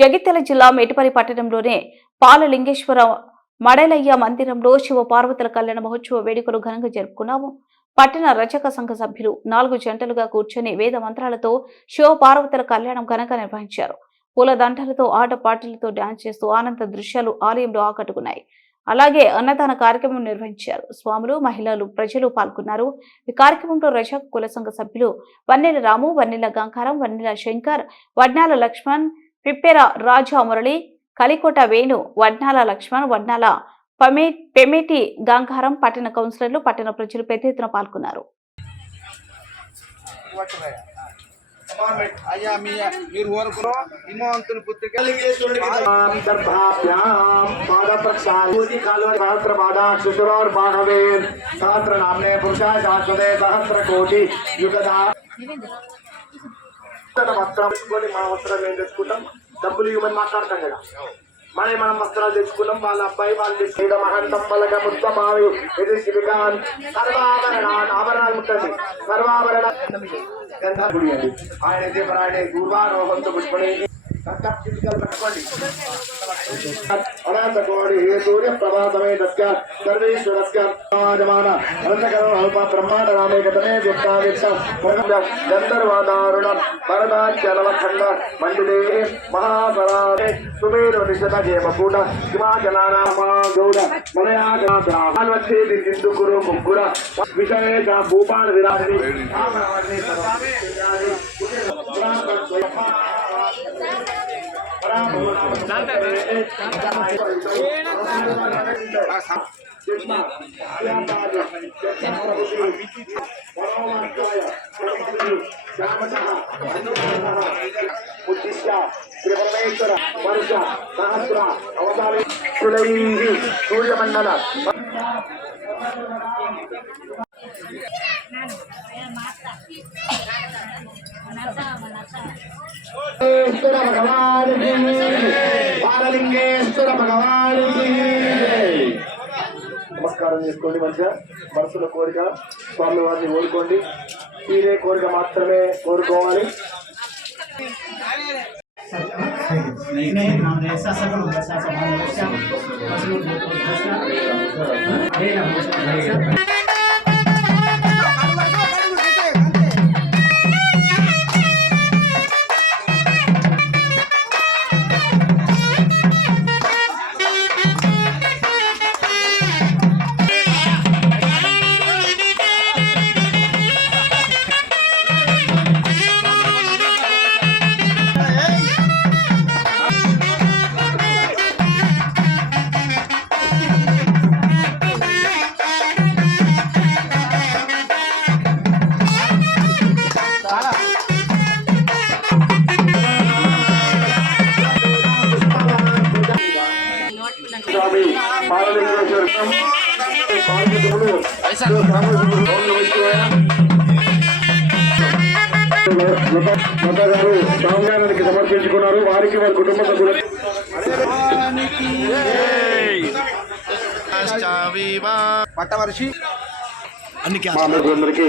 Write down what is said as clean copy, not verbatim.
జగిత్యాల జిల్లా మేటిపల్లి పట్టణంలోని పాలలింగేశ్వర మడలయ్య మందిరంలో శివ పార్వతుల కళ్యాణ మహోత్సవ వేడుకలు ఘనంగా జరుపుకున్నాము. పట్టణ రచక సంఘ సభ్యులు 4 జంటలుగా కూర్చొని వేద మంత్రాలతో శివ పార్వతుల కళ్యాణం ఘనంగా నిర్వహించారు. పూల దండలతో ఆటపాటలతో డాన్స్ చేస్తూ ఆనంద దృశ్యాలు ఆలయంలో ఆకట్టుకున్నాయి. అలాగే అన్నదాన కార్యక్రమం నిర్వహించారు. స్వాములు, మహిళలు, ప్రజలు పాల్గొన్నారు. ఈ కార్యక్రమంలో రచక కుల సంఘ సభ్యులు వన్నెల రాము, వన్నెల గంగారం, వన్నెల శంకర్, వడ్నాల లక్ష్మణ్, పిప్పెర రాజా మురళి, కలికోట వేణు, వడ్నాల లక్ష్మణ్, వడ్నాల పెమేటి గంగారం, పట్టణ కౌన్సిలర్లు, పట్టణ ప్రజలు పెద్ద ఎత్తున పాల్గొన్నారు. డబ్బులు ఇవ్వమని మాట్లాడతాం కదా, మనం వస్త్రాలు తెచ్చుకున్నాం, వాళ్ళ అబ్బాయి వాళ్ళు తెచ్చుకుంటాం. మహంతం బలగ ముత్తమావి ఎది శివికాన్ సర్వాభరణాన్ ఆభరణాలు ముట్టండి. సర్వాభరణ ఆయన దేవరాయణ దూర్వారోహంతో పుష్పణి అనంతకోడి సూర్య ప్రభాతమే దస్య సర్వేశ్వరస్య సమాజమాన అనంతకరం అల్ప బ్రహ్మాండ రామే గతమే వ్యక్తావేక్ష గంధర్వాదారుణ భరదాచలవఖండ మండిలే మహాసరాదే సుమేరు నిషద హేమకూట హిమాచలానామా గౌడ మలయాగనాథి సింధుకురు ముగ్గుర విషయేష భూపాల విరాజి శ్రీపరమేశ్వర వర్ష సహస్ర అవతారి సూర్యమండల బాలలింగేశ్వర భగవానికి నమస్కారం చేసుకోండి. మంచిగా మనసులో కోరిక స్వామి వారిని కోరుకోండి. తీరే కోరిక మాత్రమే కోరుకోవాలి. గారు సామ్యానికి సమర్పించుకున్నారు. వారికి వారి కుటుంబ సభ్యులు పట్టవర్షి అందరికీ